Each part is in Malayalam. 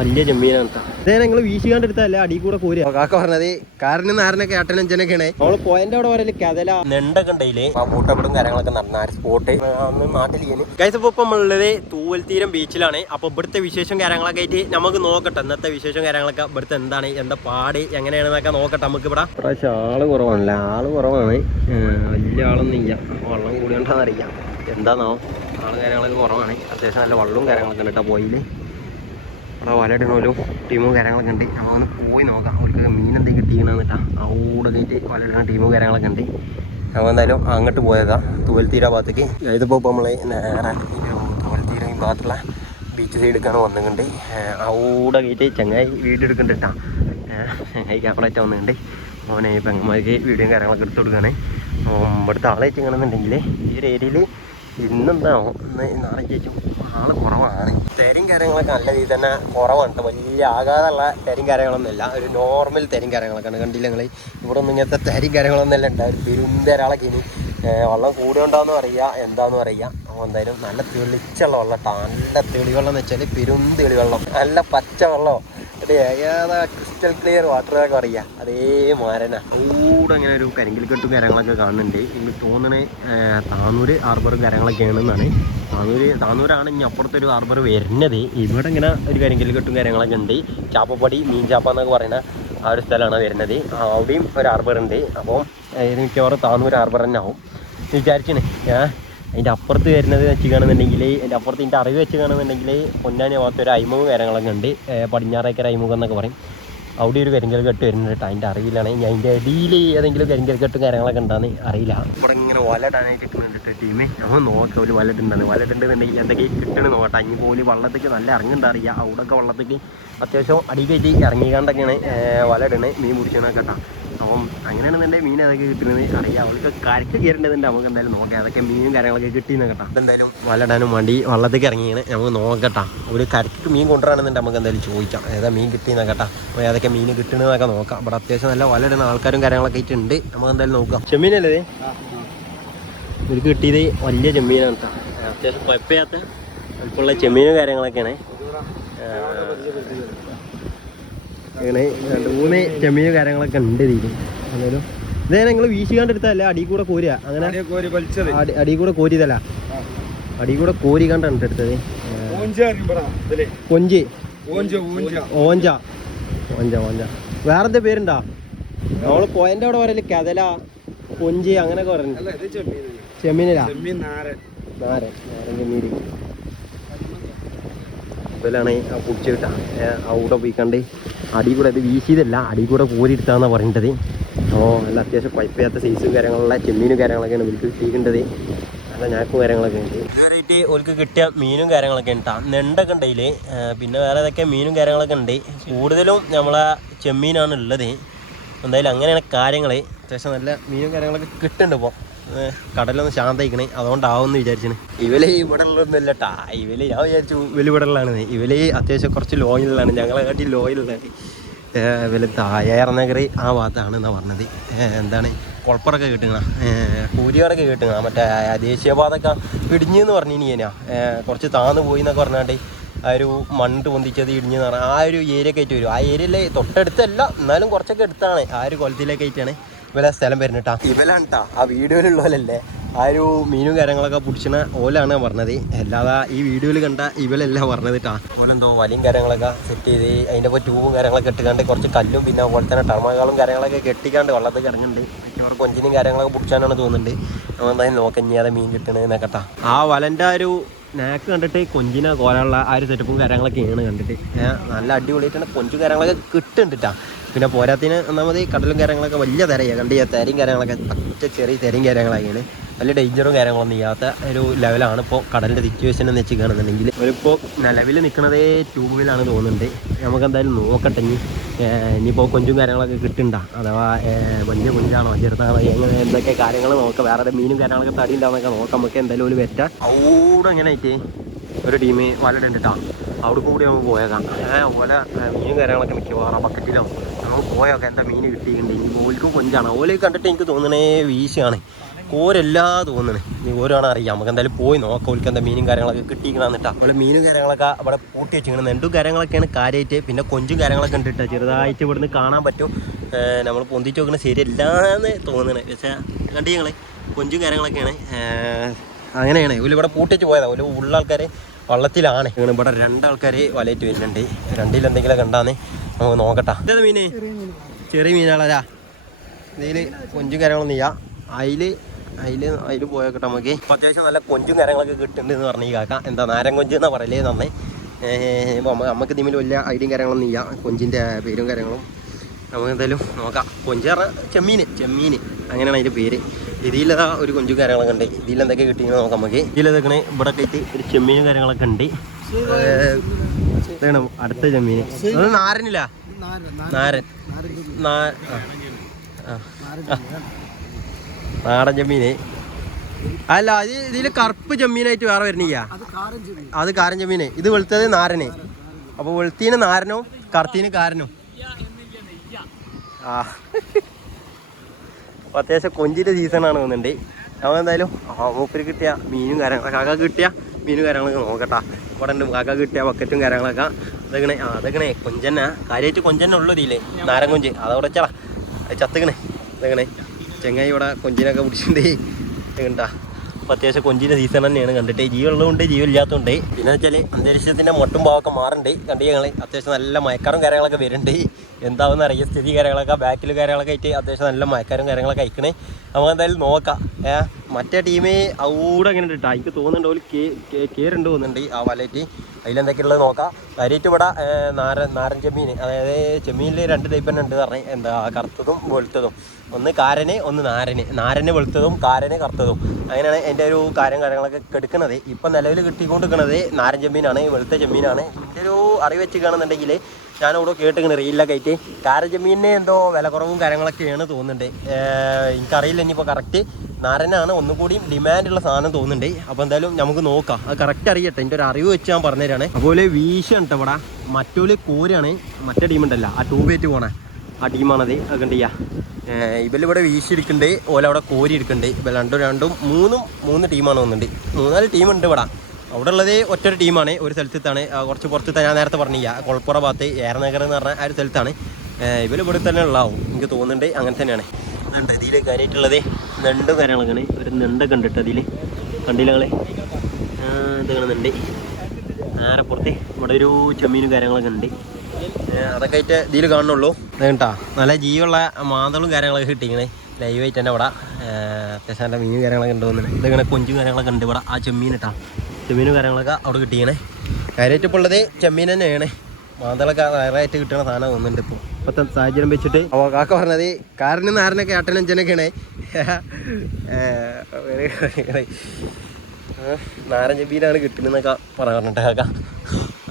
വലിയ ചെമ്മീനാണ്. ഇതേ നിങ്ങൾ വീശിക്കാണ്ടെടുത്തല്ല അടി കൂടെ കോരി കാക്ക പറഞ്ഞത് കാരണം നാരനൊക്കെ ഏട്ടനഞ്ചനൊക്കെയാണ്. നമ്മള് പോയിന്റ് അവിടെ പറയല് കതല നെണ്ടൊക്കെ ഉണ്ടെങ്കില് മൂട്ടപ്പെടും കാര്യങ്ങളൊക്കെ നടന്ന സ്പോട്ട് നാട്ടിൽ കഴിച്ചപ്പോ നമ്മളുള്ളത് തൂവൽ തീരം ബീച്ചിലാണ്. അപ്പൊ ഇവിടുത്തെ വിശേഷം കാര്യങ്ങളൊക്കെ ആയിട്ട് നമുക്ക് നോക്കട്ടെ. ഇന്നത്തെ വിശേഷം കാര്യങ്ങളൊക്കെ ഇവിടുത്തെ എന്താണ്, എന്താ പാട്, എങ്ങനെയാണെന്നൊക്കെ നോക്കട്ടെ. നമുക്ക് ഇവിടെ പ്രാവശ്യം ആള് കുറവാണല്ലേ, ആള് കുറവാണ്, വലിയ ആളൊന്നും ഇല്ല. വെള്ളം കൂടിയോണ്ടാന്നറിയാം എന്താന്നാവും, ആള് കാര്യങ്ങളൊക്കെ കുറവാണ്. അത്യാവശ്യം നല്ല വെള്ളവും കാര്യങ്ങളൊക്കെ ഉണ്ട് കേട്ടോ. പോയില് അവിടെ വലയിടുന്നോലും ടീമും കാര്യങ്ങളൊക്കെ ഉണ്ട്. നമ്മളൊന്ന് പോയി നോക്കാം അവർക്ക് മീൻ എന്തെങ്കിലും കിട്ടിക്കണമെന്ന് കേട്ടോ. അവിടെ കയറ്റി വലയിടുന്ന ടീമും കാര്യങ്ങളൊക്കെ ഉണ്ട്. നമ്മൾ എന്തായാലും അങ്ങോട്ട് പോയതാ തൂവൽത്തീര ഭാഗത്തേക്ക്. ഇതിപ്പോൾ നമ്മൾ നേരെ തൂവൽത്തീര ഈ ഭാഗത്തുള്ള ബീച്ച് സൈഡിലേക്കാണ് വന്നിട്ടുണ്ട്. അവിടെ കയറ്റി ചങ്ങായി വീഡിയോ എടുക്കുന്നുണ്ട് കേട്ടോ. ചങ്ങായി ക്യാമറയായിട്ട് വന്നിട്ടുണ്ട്. മോനെ പെങ്ങന്മാർക്ക് വീഡിയോയും കാര്യങ്ങളൊക്കെ എടുത്തു കൊടുക്കുകയാണ്. ഇവിടുത്തെ ആളെ വെച്ചിങ്ങനെന്നുണ്ടെങ്കിൽ ഈ ഒരു ഏരിയയിൽ ഇന്നെന്താണോ നാളെ ചേച്ചു ആള് കുറവാണ്. തെരയും കാര്യങ്ങളൊക്കെ നല്ല രീതിയിൽ തന്നെ കുറവാണ്. വലിയ ആകാതുള്ള തെരയും കാര്യങ്ങളൊന്നുമില്ല, ഒരു നോർമൽ തെരയും കാര്യങ്ങളൊക്കെയാണ്. കണ്ടില്ല നിങ്ങൾ ഇവിടെ ഒന്നും ഇങ്ങനത്തെ തെരയും കാര്യങ്ങളൊന്നും അല്ല ഉണ്ടാവും. പെരുന്തരാളൊക്കെ ഇനി വെള്ളം കൂടുകൊണ്ടാന്ന് പറയുക എന്താന്ന് പറയുക. അപ്പോൾ എന്തായാലും നല്ല തെളിച്ചുള്ള വെള്ളം കേട്ടോ. നല്ല തെളിവെള്ളം എന്ന് വെച്ചാൽ പെരുന്തെളി വെള്ളം, നല്ല പച്ച വെള്ളമോ ഏതാ ക്രിസ്റ്റൽ ക്ലിയർ വാട്ടർ എന്നൊക്കെ പറയുക. അതേ മാരന കൂടെ അങ്ങനെ ഒരു കരിങ്കൽ കെട്ടും കാര്യങ്ങളൊക്കെ കാണുന്നുണ്ട്. എനിക്ക് തോന്നണേ താന്നൂർ ഹാർബറും കാര്യങ്ങളൊക്കെയാണെന്നാണ്. താന്നൂരാണ് ഇനി അപ്പുറത്തൊരു ഹാർബർ വരുന്നത്. ഇവിടെ ഇങ്ങനെ ഒരു കരിങ്കൽ കെട്ടും കാര്യങ്ങളൊക്കെ ഉണ്ട്. ചാപ്പപ്പടി മീൻ ചാപ്പ എന്നൊക്കെ പറയുന്ന ആ ഒരു സ്ഥലമാണ് വരുന്നത്. അവിടെയും ഒരു ഹാർബർ ഉണ്ട്. അപ്പോൾ ഇത് മിക്കവാറും താന്നൂർ ഹാർബർ തന്നെ ആവും വിചാരിച്ചിന്. അതിൻ്റെ അപ്പുറത്ത് വരുന്നത് വെച്ച് കാണുന്നുണ്ടെങ്കിൽ, അതിൻ്റെ അപ്പുറത്ത് ഇതിൻ്റെ അറിവ് വെച്ച് കാണുന്നുണ്ടെങ്കിൽ പൊന്നാനി ഭാഗത്ത് ഒരു അയിമുഖം കാര്യങ്ങളൊക്കെ ഉണ്ട്. പടിഞ്ഞാറേക്കര അയിമുഖം എന്നൊക്കെ പറയും. അവിടെ ഒരു കരിങ്കൽ കെട്ട് വരുന്നുണ്ട് കേട്ടോ. അതിൻ്റെ അറിവിലാണ്. ഞാൻ അതിൻ്റെ അടിയിൽ ഏതെങ്കിലും കരിങ്കൽ കെട്ടും കാര്യങ്ങളൊക്കെ ഉണ്ടാകുന്ന അറിയില്ല. ഇവിടെ ഇങ്ങനെ വലയിടാനായിട്ട് കിട്ടുന്നുണ്ട് ടീമേ. നമ്മൾ നോക്കാം ഒരു വലയിട്ടുണ്ടെന്ന്. വലയിട്ടുണ്ടെന്നുണ്ടെങ്കിൽ എന്തൊക്കെയും കിട്ടണം നോക്കട്ടെ. അഞ്ഞ് പോലും വള്ളത്തേക്ക് നല്ല ഇറങ്ങുന്നുണ്ടറിയാം. അവിടെയൊക്കെ വള്ളത്തേക്ക് അത്യാവശ്യം അടിക്കയറ്റി ഇറങ്ങിക്കാണ്ടൊക്കെയാണ് വലയിടണേ മീൻ പിടിച്ചതൊക്കെ കേട്ടോ. അപ്പം അങ്ങനെയാണെന്നുണ്ടെങ്കിൽ മീൻ അതൊക്കെ കിട്ടുന്നത് അറിയാം. അവൾക്ക് കരക്ക് കയറേണ്ടതുണ്ട്. നമുക്ക് എന്തായാലും നോക്കാം അതൊക്കെ മീനും കാര്യങ്ങളൊക്കെ കിട്ടിയെന്ന് കേട്ടോ. എന്തായാലും വലയിടാനും വേണ്ടി വള്ളത്തേക്ക് ഇറങ്ങിയാണ്. നമുക്ക് നോക്കട്ടാ. ഒരു കരക്ക് മീൻ കൊണ്ടുവരാണെന്നുണ്ടെങ്കിൽ നമുക്ക് എന്തായാലും ചോദിക്കാം ഏതാ മീൻ കിട്ടിയെന്ന് കേട്ടോ. അപ്പോൾ ഏതൊക്കെ മീൻ കിട്ടണമെന്നൊക്കെ നോക്കാം. ഇവിടെ അത്യാവശ്യം നല്ല വലയിടുന്ന ആൾക്കാരും കാര്യങ്ങളൊക്കെ ആയിട്ടുണ്ട്. നമുക്ക് എന്തായാലും നോക്കാം. ചെമ്മീനല്ലേ ഒരു കിട്ടിയത്? വലിയ ചെമ്മീനാണ് കേട്ടോ. അത്യാവശ്യം കുഴപ്പമില്ലാത്ത അല്പമുള്ള ചെമ്മീനും കാര്യങ്ങളൊക്കെയാണ്. അങ്ങനെ 2-3 ചെമ്മീനും കാര്യങ്ങളൊക്കെ ഉണ്ട് ഇതിൽ. അതായാലും ഇതേ നിങ്ങൾ വീശിക്കാണ്ടെടുത്തല്ല അടി കൂടെ കോരുക. അങ്ങനെ അടി കൂടെ കോരിയതല്ല, അടി കൂടെ കോരി കണ്ടാണ് എടുത്തത്. കൊഞ്ച്, ഓഞ്ച, ഓഞ്ച, ഓഞ്ച. വേറെന്താ പേരുണ്ടാ? നമ്മള് പോയിന്റ് അവിടെ പറയല് കതല, കൊഞ്ച് അങ്ങനെയൊക്കെ പറഞ്ഞു. ചെമ്മീനിലാ നാരൻ ചെമ്മീൻ. ഇതിലാണ് പിടിച്ച് കിട്ടാ. അവിടെ പോയി കണ്ട് അടി കൂടെ ഇത് വീശിയതല്ല, അടി കൂടെ കോരിയെടുത്താന്നാണ് പറയേണ്ടത്. അപ്പോൾ നല്ല അത്യാവശ്യം പൈപ്പില്ലാത്ത സൈസും കാര്യങ്ങളുള്ള ചെമ്മീനും കാര്യങ്ങളൊക്കെയാണ് ഇവർക്ക് കിട്ടിയിട്ടുണ്ടത്. നല്ല ഞാക്കും കാര്യങ്ങളൊക്കെ ഉണ്ട്. ഇതുവരെയായിട്ട് ഓർക്ക് കിട്ടിയ മീനും കാര്യങ്ങളൊക്കെ ഉണ്ടാ. നെണ്ടൊക്കെ ഉണ്ടെങ്കിൽ പിന്നെ വേറെ ഏതൊക്കെ മീനും കാര്യങ്ങളൊക്കെ ഉണ്ട്. കൂടുതലും നമ്മളെ ചെമ്മീനാണ് ഉള്ളത്. എന്തായാലും അങ്ങനെയാണ് കാര്യങ്ങൾ. അത്യാവശ്യം നല്ല മീനും കാര്യങ്ങളൊക്കെ കിട്ടുന്നുണ്ട്. ഇപ്പോൾ കടലൊന്ന് ശാന്തയിക്കണേ, അതുകൊണ്ടാവുമെന്ന് വിചാരിച്ചാണ്. ഇവല് ഇവിടെ ഉള്ളതൊന്നുമില്ല കേട്ടാ. ഇവല് ഞാൻ വിചാരിച്ചു ഇവല് ഇവിടെ ഉള്ളതാണ്. ഇവല് അത്യാവശ്യം കുറച്ച് ലോയിലുള്ളതാണ്, ഞങ്ങളെ കാട്ടി ലോയിലുള്ളതാണ്. ഇവല് തായർനഗറി ആ ഭാഗത്താണ് എന്നാണ് പറഞ്ഞത്. എന്താണ് കുഴപ്പമൊക്കെ കിട്ടുക, കൂരിയാടൊക്കെ കിട്ടുക. മറ്റേ ദേശീയപാതൊക്കെ ഇടിഞ്ഞെന്ന് പറഞ്ഞു. ഇനി ഞാനാ കുറച്ച് താന്ന് പോയി എന്നൊക്കെ പറഞ്ഞാണ്ട് ആ ഒരു മണ്ണിട്ട് പൊന്തിച്ചത് ഇടിഞ്ഞെന്ന് പറഞ്ഞാൽ ആ ഒരു ഏരിയയൊക്കെ ആയിട്ട് വരും. ആ ഏരിയയിൽ തൊട്ടടുത്തല്ല, എന്നാലും കുറച്ചൊക്കെ അടുത്താണ്. ആ ഒരു കൊലത്തിലേക്ക് ആയിട്ടാണ് ഇവലെ സ്ഥലം വരുന്നിട്ടാ. ഇവലാണ് കേട്ടാ ആ വീഡിയോയിലുള്ളതല്ലേ ആ ഒരു മീനും കാര്യങ്ങളൊക്കെ പിടിച്ചണ ഓലാണ് പറഞ്ഞത്. അല്ലാതെ ഈ വീഡിയോയിൽ കണ്ട ഇവലല്ല പറഞ്ഞത് കേട്ടാ. ഓലെന്തോ വലിയും കാര്യങ്ങളൊക്കെ സെറ്റ് ചെയ്ത് അതിൻ്റെ ഇപ്പോൾ ട്യൂബും കാര്യങ്ങളൊക്കെ ഇട്ടുകാണ്ട് കുറച്ച് കല്ലും പിന്നെ അതുപോലെ തന്നെ ടർമകളും കാര്യങ്ങളൊക്കെ കെട്ടിക്കാണ്ട് വെള്ളത്തിൽ ഇറങ്ങുന്നുണ്ട്. മിക്കവാറും കൊഞ്ചിനും കാര്യങ്ങളൊക്കെ പിടിച്ചാനാണ് തോന്നുന്നുണ്ട്. നമ്മൾ എന്തായാലും നോക്കഞ്ഞാതെ മീൻ കിട്ടണതെന്നൊക്കെ കേട്ടാ. ആ വലൻ്റെ ആ ഒരു നാക്ക് കണ്ടിട്ട് കൊഞ്ചിനെ കോരാനുള്ള ആ ഒരു സെറ്റപ്പും കാര്യങ്ങളൊക്കെയാണ് കണ്ടിട്ട്. നല്ല അടിപൊളിയായിട്ടാണ് കൊഞ്ചും കാര്യങ്ങളൊക്കെ കിട്ടുന്നുണ്ട് കേട്ടാ. പിന്നെ പോരാത്തിന് ഒന്നാമത് കടലും കാര്യങ്ങളൊക്കെ വലിയ തിരയാണ്. കണ്ട് തിരയും കാര്യങ്ങളൊക്കെ പച്ച ചെറിയ തിരയും കാര്യങ്ങളൊക്കെയാണ്. വലിയ ഡേഞ്ചറും കാര്യങ്ങളൊന്നും ഇല്ലാത്ത ഒരു ലെവലാണ് ഇപ്പോൾ കടലിൻ്റെ സിറ്റുവേഷൻ എന്ന് വെച്ച് കാണുന്നുണ്ടെങ്കിൽ. അവരിപ്പോൾ നിലവിൽ നിൽക്കുന്നതേ ട്യൂബിലാണ് തോന്നുന്നുണ്ട്. നമുക്ക് എന്തായാലും നോക്കട്ടെ ഇനിയിപ്പോൾ കൊഞ്ചും കാര്യങ്ങളൊക്കെ കിട്ടുന്നുണ്ട, അഥവാ വലിയ കൊഞ്ചാണോ ചെറുതാണോ എങ്ങനെ എന്തൊക്കെ കാര്യങ്ങൾ നോക്കാം. വേറെ മീനും കാര്യങ്ങളൊക്കെ തടി ഉണ്ടാകുന്നൊക്കെ നോക്കാം. നമുക്ക് എന്തായാലും ഒരു വെറ്റ അവിടെ എങ്ങനെ ആയിട്ട് ഒരു ടീം വലയിട്ടാണ്. അവിടെ കൂടി നമുക്ക് പോയേക്കാം. ഓല മീനും കാര്യങ്ങളൊക്കെ മിക്കവാറും ബക്കറ്റിലോ നമുക്ക് പോയൊക്കെ എന്താ മീൻ കിട്ടിയിട്ടുണ്ടെങ്കിൽ ഓൽക്കും കൊഞ്ചാണ്. ഓല് കണ്ടിട്ട് എനിക്ക് തോന്നണേ വീശാണ്. കോരെല്ലാ തോന്നണേ നീ ഓരോണ് അറിയാം നമുക്ക് എന്തായാലും പോയി നോക്കാം ഓൽക്ക് എന്താ മീനും കാര്യങ്ങളൊക്കെ കിട്ടിയിരിക്കണമെന്നിട്ടാ നമ്മൾ മീനും കാര്യങ്ങളൊക്കെ അവിടെ പൂട്ടി വെച്ചിരിക്കണം നെണ്ടും കാര്യങ്ങളൊക്കെയാണ് കാര്യമായിട്ട് പിന്നെ കൊഞ്ചും കാര്യങ്ങളൊക്കെ ഉണ്ട് കേട്ടോ ചെറുതായിട്ട് ഇവിടുന്ന് കാണാൻ പറ്റും നമ്മൾ പൊന്തിച്ച് നോക്കുന്നത് ശരിയല്ലാന്ന് തോന്നണേ പക്ഷേ കണ്ടു ഞങ്ങൾ കൊഞ്ചും കാര്യങ്ങളൊക്കെയാണ് അങ്ങനെയാണ് ഇവിടെ പൂട്ടി വെച്ച് പോയതാണ് ഒരു ഉള്ള ആൾക്കാർ വള്ളത്തിലാണ് ഇവിടെ രണ്ടാൾക്കാർ വലയിട്ട് വരുന്നുണ്ട് രണ്ടിൽ എന്തെങ്കിലും കണ്ടാന്ന് നമുക്ക് നോക്കട്ടെ ഇതേത് മീന് ചെറിയ മീനാളാ ഇതിൽ കൊഞ്ചും കാര്യങ്ങളൊന്നും ചെയ്യാം അതിൽ പോയോക്കട്ടെ നമുക്ക് ഇപ്പം അത്യാവശ്യം നല്ല കൊഞ്ചും കാര്യങ്ങളൊക്കെ കിട്ടുന്നുണ്ട് എന്ന് പറഞ്ഞു ഈ കാക്ക എന്താ നാരൻ കൊഞ്ച് എന്നാ പറയലേ നന്നേ ഇപ്പോൾ നമുക്ക് ഇതിൽ വലിയ ഐഡിയയും കാര്യങ്ങളൊന്നും ചെയ്യാം കൊഞ്ചിൻ്റെ പേരും കാര്യങ്ങളും നമുക്ക് എന്തായാലും നോക്കാം കൊഞ്ച് പറഞ്ഞാൽ ചെമ്മീൻ അങ്ങനെയാണ് അതിൻ്റെ പേര് ഇതിലതാ ഒരു കൊഞ്ചും കാര്യങ്ങളൊക്കെ ഉണ്ട് ഇതിലെന്തൊക്കെ കിട്ടിയെന്ന് നോക്കാം നമുക്ക് ഇതിലെതൊക്കെ ഇവിടെ കയറ്റി ഒരു ചെമ്മീനും കാര്യങ്ങളൊക്കെ ഉണ്ട് ഇതാണ് അടുത്ത ചെമ്മീൻ അത് നാരനില്ല നാരൻ നാടൻ ചെമ്മീന് അല്ല അത് ഇതിൽ കറുപ്പ് ചെമ്മീനായിട്ട് വേറെ വരണില്ല അത് കാരൻ ചെമ്മീന് ഇത് വെളുത്തത് നാരന് അപ്പോൾ വെളുത്തീന് നാരനും കറുത്തീന് കാരനും ആ അപ്പോൾ അത്യാവശ്യം കൊഞ്ചിൻ്റെ സീസണാണ് തോന്നുന്നുണ്ട് അപ്പോൾ എന്തായാലും മൂപ്പര് കിട്ടിയ മീനും കാര്യങ്ങളൊക്കെ കാക്ക കിട്ടിയ മീനും കാര്യങ്ങളൊക്കെ നോക്കട്ടാ ഇവിടെ ഉണ്ട് കാക്ക കിട്ടിയ ബക്കറ്റും കാര്യങ്ങളൊക്കെ അതൊക്കെ കൊഞ്ചന്നെ കാര്യമായിട്ട് കൊഞ്ചന്നെ ഉള്ളൂ ഇതില്ലേ നാരൻ കൊഞ്ച് അതവിടെ വെച്ചാടാ അത് ചത്തുക്കണേ ഇതെങ്ങനെ ചെങ്ങായി ഇവിടെ കൊഞ്ചിനൊക്കെ പിടിച്ചിട്ടുണ്ട് കണ്ടാ അപ്പോൾ അത്യാവശ്യം കൊഞ്ചിൻ്റെ സീസൺ തന്നെയാണ് കണ്ടിട്ട് ജീവുള്ളതുകൊണ്ട് ജീവില്ലാത്തതുകൊണ്ട് പിന്നെ വെച്ചാൽ അന്തരീക്ഷത്തിൻ്റെ മൊട്ടും ഭാവമൊക്കെ മാറുന്നുണ്ട് കണ്ടു ഞങ്ങൾ അത്യാവശ്യം നല്ല മയക്കാറും കാര്യങ്ങളൊക്കെ വരുന്നുണ്ട് എന്താണെന്ന് അറിയാം സ്ഥിതി കാര്യങ്ങളൊക്കെ ബാക്കിൽ കാര്യങ്ങളൊക്കെ ആയിട്ട് അത്യാവശ്യം നല്ല മയക്കാരും കാര്യങ്ങളൊക്കെ അയക്കണേ നമുക്ക് എന്തായാലും നോക്കാം മറ്റേ ടീമേ അവിടെ അങ്ങനെ ഉണ്ട് കേട്ടോ എനിക്ക് തോന്നുന്നുണ്ട് ഒരു കേറുണ്ട് തോന്നുന്നുണ്ട് ആ വലയിട്ട് അതിലെന്തൊക്കെയുള്ളത് നോക്കാം കാര്യമായിട്ട് ഇവിടെ നാരൻ ചെമ്മീൻ അതായത് ചെമ്മീനിൽ 2 ടൈപ്പ് തന്നെ ഉണ്ട് പറഞ്ഞാൽ എന്താ കറുത്തതും വെളുത്തതും ഒന്ന് കാരന് ഒന്ന് നാരന് വെളുത്തതും കാരന് കറുത്തതും അങ്ങനെയാണ് എൻ്റെ ഒരു കാര്യങ്ങളൊക്കെ എടുക്കുന്നത് ഇപ്പം നിലവിൽ കിട്ടിക്കൊണ്ടിരിക്കുന്നത് നാരൻ ചെമ്മീനാണ് വെളുത്ത ചെമ്മീനാണ് എൻ്റെ ഒരു അറിവ് വെച്ച് കാണുന്നുണ്ടെങ്കിൽ ഞാനിവിടെ കേട്ടിങ്ങനെ റീലിലൊക്കെ ആയിട്ട് കാരൻ ചെമ്മീനിന് എന്തോ വില കുറവും കാര്യങ്ങളൊക്കെയാണ് തോന്നുന്നുണ്ട് എനിക്കറിയില്ല ഇനിയിപ്പോൾ കറക്റ്റ് നാരനാണ് ഒന്നുകൂടിയും ഡിമാൻഡുള്ള സാധനം തോന്നുന്നുണ്ട് അപ്പോൾ എന്തായാലും നമുക്ക് നോക്കാം അത് കറക്റ്റ് അറിയട്ടെ എൻ്റെ ഒരു അറിവ് വെച്ച് ഞാൻ പറഞ്ഞുതരാണ് അതുപോലെ വീശാണ് കേട്ടോ ഇവിടെ മറ്റൊരു കോരാണ് മറ്റേ ടീമുണ്ടല്ല ആ 2 ബേറ്റ് പോണേ ആ ടീമാണത് അത് കണ്ടിയാ ഇവരിവിടെ വീശി എടുക്കുന്നുണ്ട് ഓല അവിടെ കോരി എടുക്കുന്നുണ്ട് ഇപ്പം രണ്ടും മൂന്ന് ടീമാണ് തോന്നുന്നുണ്ട് 3-4 ടീമുണ്ട് ഇവിടെ അവിടെ ഉള്ളത് ഒറ്റൊരു ടീമാണ് ഒരു സ്ഥലത്താണ് കുറച്ച് പുറത്ത് ഞാൻ നേരത്തെ പറഞ്ഞില്ല കൊളപ്പുറ ഭാഗത്ത് ഏറനഗർ എന്ന് പറഞ്ഞ ആ ഒരു സ്ഥലത്താണ് ഇവിടെ തന്നെ ഉള്ളാവും എനിക്ക് തോന്നുന്നുണ്ട് അങ്ങനെ തന്നെയാണ് ഉണ്ട് ഇതിൽ കാര്യമായിട്ടുള്ളത് നെണ്ടും കാര്യങ്ങളൊക്കെയാണ് ഒരു നെണ്ടൊക്കെ ഉണ്ട് കേട്ടോ അതിൽ കണ്ടില്ല ഞങ്ങളെ ഇത് കാണുന്നുണ്ട് ആരപ്പുറത്ത് ഇവിടെ ഒരു ചെമ്മീനും കാര്യങ്ങളൊക്കെ ഉണ്ട് അതൊക്കെ ആയിട്ട് ഇതിൽ കാണുന്നുള്ളൂ കേട്ടോ നല്ല ജീവുള്ള മാന്തളും കാര്യങ്ങളൊക്കെ കിട്ടിങ്ങനെ ലൈവായിട്ട് തന്നെ ഇവിടെ അത്യാവശ്യം നല്ല മീനും കാര്യങ്ങളൊക്കെ ഉണ്ട് തോന്നുന്നത് ഇതിങ്ങനെ കൊഞ്ചും കാര്യങ്ങളൊക്കെ ഉണ്ട് ഇവിടെ ആ ചെമ്മീൻ കേട്ടോ ചെമ്മീനും കാര്യങ്ങളൊക്കെ അവിടെ കിട്ടിയണേ കാര്യമായിട്ട് ഇപ്പോൾ ഉള്ളത് ചെമ്മീൻ തന്നെയാണ് മാന്തളൊക്കെ റയറായിട്ട് കിട്ടുന്ന സാധനം തോന്നുന്നുണ്ട് ഇപ്പോൾ ഇപ്പോഴത്തെ സാഹചര്യം വെച്ചിട്ട് അപ്പോൾ കാക്ക പറഞ്ഞത് കാരനും നാരനൊക്കെ 8-5 നാരൻ ചെമ്മീനാണ് കിട്ടുന്നതെന്നൊക്കെ പറഞ്ഞിട്ട് കാക്ക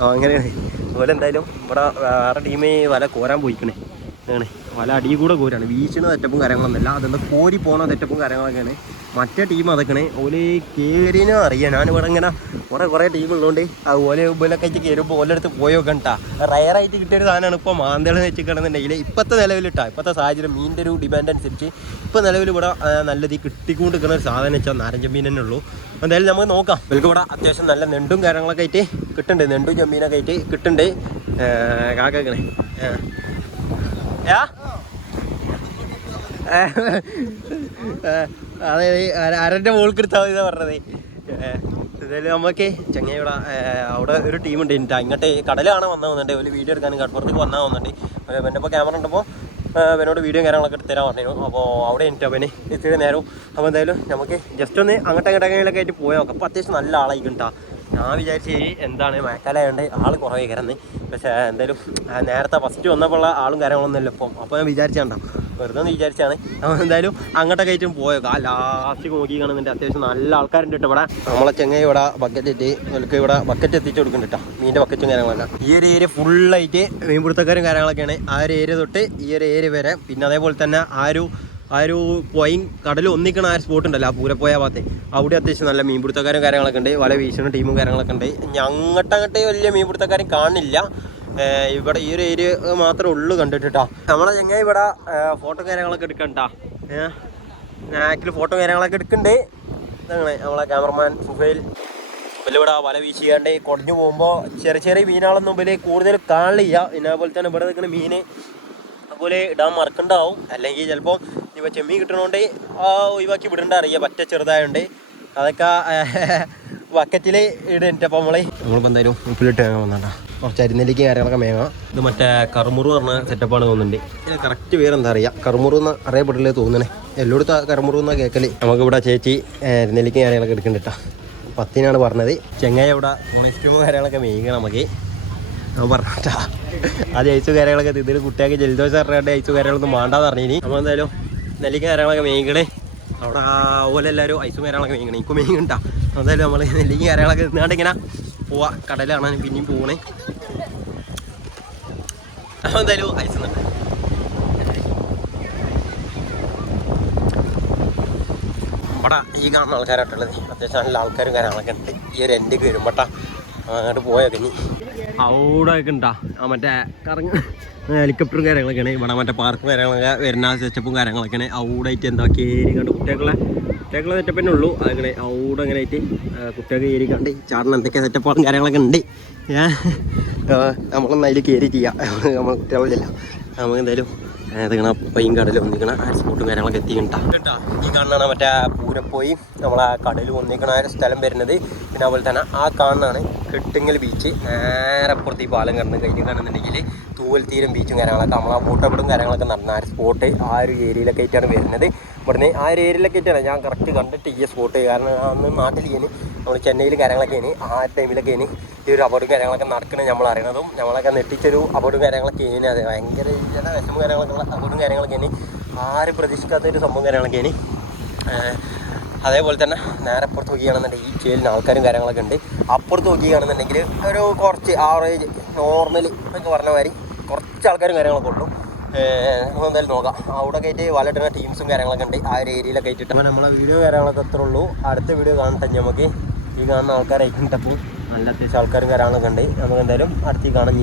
അങ്ങനെയാണ് അതുപോലെ എന്തായാലും ഇവിടെ വേറെ ടീമേ വല കോരാൻ പോയിക്കണേ അങ്ങനെ വല അടിയിൽ കൂടെ കോരാണ് വീശുന്ന തെറ്റപ്പും കാര്യങ്ങളൊന്നുമില്ല അതെന്താ കോരി പോകുന്ന തെറ്റപ്പും കാര്യങ്ങളൊക്കെയാണ് മറ്റേ ടീം അതൊക്കെയാണ് ഓല് കയറിനോ അറിയാം ഞാനിവിടെ ഇങ്ങനെ കുറേ ടീം ഉള്ളതുകൊണ്ട് അതുപോലെ മുമ്പിലൊക്കെ വെച്ച് കയറുമ്പോൾ ഓലെടുത്ത് പോയൊക്കെ ഉണ്ടാ റയറായിട്ട് കിട്ടിയൊരു സാധനമാണ് ഇപ്പോൾ മാന്തളം വെച്ചിട്ടുണ്ടെന്നുണ്ടെങ്കിൽ ഇപ്പോഴത്തെ നിലവിലിട്ടാ ഇപ്പോഴത്തെ സാഹചര്യം മീനിൻ്റെ ഒരു ഡിമാൻഡ് അനുസരിച്ച് ഇപ്പോൾ നിലവിൽ ഇവിടെ നല്ലത് കിട്ടിക്കൊണ്ട് നിൽക്കുന്ന ഒരു സാധനം വെച്ചാൽ നാരൻ ചെമ്മീൻ തന്നെ ഉള്ളൂ എന്തായാലും നമുക്ക് നോക്കാം നമുക്ക് ഇവിടെ അത്യാവശ്യം നല്ല നെണ്ടും കാര്യങ്ങളൊക്കെ ആയിട്ട് കിട്ടുന്നുണ്ട് നെണ്ടും ചെമ്മീനൊക്കെ ആയിട്ട് കിട്ടുന്നുണ്ട് കാക്കണേ അതായത് അരൻ്റെ മോൾക്കെടുത്താൽ മതി പറഞ്ഞത് എന്തായാലും നമുക്ക് ചങ്ങ അവിടെ ഒരു ടീമുണ്ട് എനിക്ക് ഇങ്ങോട്ട് കടൽ കാണാൻ വന്നുണ്ട് ഒരു വീഡിയോ എടുക്കാനും കടപ്പുറത്തേക്ക് വന്നാൽ വന്നിട്ട് എൻ്റെ ഇപ്പോൾ ക്യാമറ ഉണ്ടപ്പോൾ അവനോട് വീഡിയോ കാര്യങ്ങളൊക്കെ എടുത്ത് തരാൻ പറഞ്ഞു അപ്പോൾ അവിടെ എനിക്ക് അവന് ഇത്തിരി നേരവും അപ്പോൾ എന്തായാലും നമുക്ക് ജസ്റ്റ് ഒന്ന് അങ്ങോട്ടൊക്കെ ആയിട്ട് പോയാൽ നോക്കാം അപ്പോൾ അത്യാവശ്യം നല്ല ആളായി കിട്ടാ ഞാൻ വിചാരിച്ച് എന്താണ് മഴക്കാലമായതുകൊണ്ട് ആൾ കുറേ കയറുന്നത് പക്ഷേ എന്തായാലും നേരത്തെ ഫസ്റ്റ് വന്നപ്പോൾ ആളും കാര്യങ്ങളൊന്നുമില്ല ഇപ്പം അപ്പോൾ ഞാൻ വിചാരിച്ചാണ്ട വെറുതെ ഒന്ന് വിചാരിച്ചാണ് അപ്പോൾ എന്തായാലും അങ്ങോട്ടൊക്കെ ആയിട്ടും പോയേക്കാം ലാസ്റ്റ് നോക്കി കാണുന്നുണ്ട് അത്യാവശ്യം നല്ല ആൾക്കാരുണ്ട് കേട്ടോ ഇവിടെ നമ്മളെ ചെങ്ങൈ ഇവിടെ ബക്കറ്റ് ഇട്ട് ഇവർക്ക് ഇവിടെ ബക്കറ്റ് എത്തിച്ച് കൊടുക്കുന്നുണ്ട് കേട്ടോ മീൻ്റെ ബക്കറ്റും കാര്യങ്ങളൊക്കെ ഈ ഒരു ഏരിയ ഫുള്ളായിട്ട് മീൻപിടുത്തക്കാരും കാര്യങ്ങളൊക്കെയാണ് ആ ഒരു ഏരിയ തൊട്ട് ഈ ഒരു ഏരിയ വരെ പിന്നെ അതേപോലെ തന്നെ ആ ഒരു പോയും കടൽ ഒന്നിക്കണ ആ ഒരു സ്പോട്ട് ഉണ്ടല്ലോ ആ പൂരപ്പോയ ഭാഗത്ത് അവിടെ അത്യാവശ്യം നല്ല മീൻപിടുത്തക്കാരും കാര്യങ്ങളൊക്കെ ഉണ്ട് വല വീശുന്ന ടീമും കാര്യങ്ങളൊക്കെ ഉണ്ട് അങ്ങോട്ടങ്ങോട്ടേ വലിയ മീൻപിടുത്തക്കാരും കാണില്ല ഇവിടെ ഈ ഒരു ഏരിയ മാത്രമേ ഉള്ളൂ കണ്ടിട്ടാ നമ്മളെ ചെങ്ങായി ഇവിടെ ഫോട്ടോ കാര്യങ്ങളൊക്കെ എടുക്കണ്ടാ നാക്കിൽ ഫോട്ടോ കാര്യങ്ങളൊക്കെ എടുക്കുന്നുണ്ട്. ഇതാണ് നമ്മളെ ക്യാമറമാൻ സുഹൈൽ. ഇവിടെ വല വീശിയാണ്ട് കുടഞ്ഞു പോകുമ്പോൾ ചെറിയ ചെറിയ മീനുകളൊന്നും മുമ്പിൽ കൂടുതൽ കാണില്ല. പിന്നെ അതുപോലെ തന്നെ ഇവിടെ നിൽക്കുന്ന മീന് അതുപോലെ ഇടാൻ മറക്കണ്ടാവും. അല്ലെങ്കിൽ ചിലപ്പോൾ ഇപ്പോൾ ചെമ്മീൻ കിട്ടണോണ്ട് ഒഴിവാക്കി വിടേണ്ട അറിയാം, പറ്റ ചെറുതായതുകൊണ്ട്. അതൊക്കെ ബക്കറ്റിൽ ഇടേണ്ടപ്പോൾ നമ്മളിപ്പോൾ എന്തായാലും ഉപ്പിലിട്ട് വന്നാട്ടാ കുറച്ച് അരിനെല്ലിക്ക് കാര്യങ്ങളൊക്കെ മേങ്ങാം. ഇത് മറ്റേ കറുമുറു പറഞ്ഞ സെറ്റപ്പാണ് തോന്നുന്നുണ്ട്. ഇതിന് കറക്റ്റ് പേരെന്താ അറിയാം, കറുമുറു എന്ന് അറിയപ്പെട്ടില്ലേ തോന്നണേ. എല്ലായിടത്തും കറുമുറു എന്നാ കേൾക്കല്. നമുക്കിവിടെ ചേച്ചി അരിനെല്ലിക്ക് കാര്യങ്ങളൊക്കെ എടുക്കണ്ടിട്ടാ. 10-നാണ് പറഞ്ഞത്. ചെങ്ങായി ഇവിടെ കോണിസ്റ്റ്യൂമും കാര്യങ്ങളൊക്കെ മേയ്ക്കണം നമുക്ക്. ഞാൻ പറഞ്ഞാ അത് ഐസും കാര്യങ്ങളൊക്കെ ഇതിൽ കുട്ടിയൊക്കെ ജലദോഷം അറിയാണ്ട് ഐസും കാര്യങ്ങളൊന്നും വേണ്ടാന്ന് പറഞ്ഞിനി. നമ്മൾ എന്തായാലും നെല്ലിക്ക കാര്യങ്ങളൊക്കെ മേയ്ക്കണേ. അവിടെ അതുപോലെ എല്ലാവരും ഐസും കാര്യങ്ങളൊക്കെ മേയ്ക്കണേ. എനിക്ക് മേയ്ക്കണ്ടാ. എന്തായാലും നമ്മൾ നെല്ലിക്ക കാര്യങ്ങളൊക്കെ നിന്നാണ്ട് ഇങ്ങനെ പോവാ. കടലാണ് പിന്നെയും പോകണേ. എന്തായാലും ഐസ് ഉണ്ട്. ഇവിടെ ഈ കാണുന്ന ആൾക്കാരായിട്ടുള്ളത് അത്യാവശ്യം നല്ല ആൾക്കാരും കാര്യങ്ങളൊക്കെ ഉണ്ട്. ഈ ഒരു എൻ്റെക്ക് വരുമ്പോട്ടാ അങ്ങോട്ട് പോയൊക്കെ ഇനി അവിടെ ഒക്കെ ഉണ്ടാ മറ്റേ കറങ്ങ ഹെലികോപ്റ്ററും കാര്യങ്ങളൊക്കെയാണ്. ഇവിടെ മറ്റേ പാർക്കും കാര്യങ്ങളൊക്കെ വരുന്ന സെറ്റപ്പും കാര്യങ്ങളൊക്കെയാണ്. അവിടെ ആയിട്ട് എന്താ കയറി കണ്ട് കുട്ടികളെ സെറ്റപ്പ് തന്നെ ഉള്ളൂ. അങ്ങനെ അവിടെ അങ്ങനെ ആയിട്ട് കുട്ടികൾക്ക് കയറി കണ്ട് ചാടണം എന്തൊക്കെ സെറ്റപ്പുകളും കാര്യങ്ങളൊക്കെ ഉണ്ട്. നമ്മളൊന്നും അതിൽ കയറി ചെയ്യാം. നമ്മൾ കുട്ടികളില്ല. നമുക്ക് എന്തായാലും ഇതിങ്ങനെ പയ്യും കടലും ഒന്നിക്കണ ആ സ്പോട്ടും കാര്യങ്ങളൊക്കെ എത്തിക്കണ്ടാ കേട്ടോ. ഈ കാണുന്നതാണ് മറ്റേ പൂരപ്പോയി നമ്മളെ കടൽ ഒന്നിക്കണ സ്ഥലം വരുന്നത്. പിന്നെ അതുപോലെ തന്നെ ആ കാണുന്നതാണ് കെട്ടുങ്ങൽ ബീച്ച്. നേരെ അപ്പുറത്ത് ഈ പാലം കടന്ന് കഴിഞ്ഞ് കാണുന്നുണ്ടെങ്കിൽ തൂവൽ തീരം ബീച്ചും കാര്യങ്ങളൊക്കെ നമ്മളെ ബോട്ടപ്പെടും കാര്യങ്ങളൊക്കെ നടന്ന ആ സ്പോട്ട് ആ ഒരു ഏരിയയിലൊക്കെ ആയിട്ടാണ് വരുന്നത്. ഇവിടുന്ന് ആ ഒരു ഏരിയയിലൊക്കെ ആയിട്ടാണ് ഞാൻ കറക്റ്റ് കണ്ടിട്ട് ഈ സ്പോട്ട്. കാരണം അന്ന് നാട്ടിലേന് നമ്മൾ ചെന്നൈയിൽ കാര്യങ്ങളൊക്കെയാണ് ആ ടൈമിലൊക്കെയാണ് ഈ ഒരു അപകടം കാര്യങ്ങളൊക്കെ നടക്കുന്നത് നമ്മൾ അറിയണതും. നമ്മളൊക്കെ നെട്ടിച്ചൊരു അപകടം കാര്യങ്ങളൊക്കെയാണ്. അത് ഭയങ്കര വിഷമം കാര്യങ്ങളൊക്കെ ഉള്ള അപകടം കാര്യങ്ങളൊക്കെയാണ്. ആരും പ്രതീക്ഷിക്കാത്തൊരു സംഭവം കാര്യങ്ങളൊക്കെയാണ്. അതേപോലെ തന്നെ നേരെ അപ്പുറത്ത് നോക്കുകയാണെന്നുണ്ടെങ്കിൽ ഈ ചേലിന് ആൾക്കാരും കാര്യങ്ങളൊക്കെ ഉണ്ട്. അപ്പുറത്ത് നോക്കുകയാണെന്നുണ്ടെങ്കിൽ ഒരു കുറച്ച് ആവറേജ് നോർമൽ എന്നൊക്കെ പറഞ്ഞ മാതിരി കുറച്ച് ആൾക്കാരും കാര്യങ്ങളൊക്കെ ഉള്ളൂ. എന്തായാലും നോക്കാം. അവിടെ ആയിട്ട് വലയിടുന്ന ടീംസും കാര്യങ്ങളൊക്കെ ഉണ്ട് ആ ഒരു ഏരിയയിലൊക്കെ ആയിട്ട്. അപ്പോൾ നമ്മളെ വീഡിയോ കാര്യങ്ങളൊക്കെ അത്രേ ഉള്ളൂ. അടുത്ത വീഡിയോ കാണട്ടെ നമുക്ക്. ഈ കാണുന്ന ആൾക്കാരായിട്ടപ്പോൾ നല്ല അത്യാവശ്യം ആൾക്കാരും കാര്യങ്ങളൊക്കെ ഉണ്ട്. നമുക്ക് എന്തായാലും അടുത്ത് കാണാൻ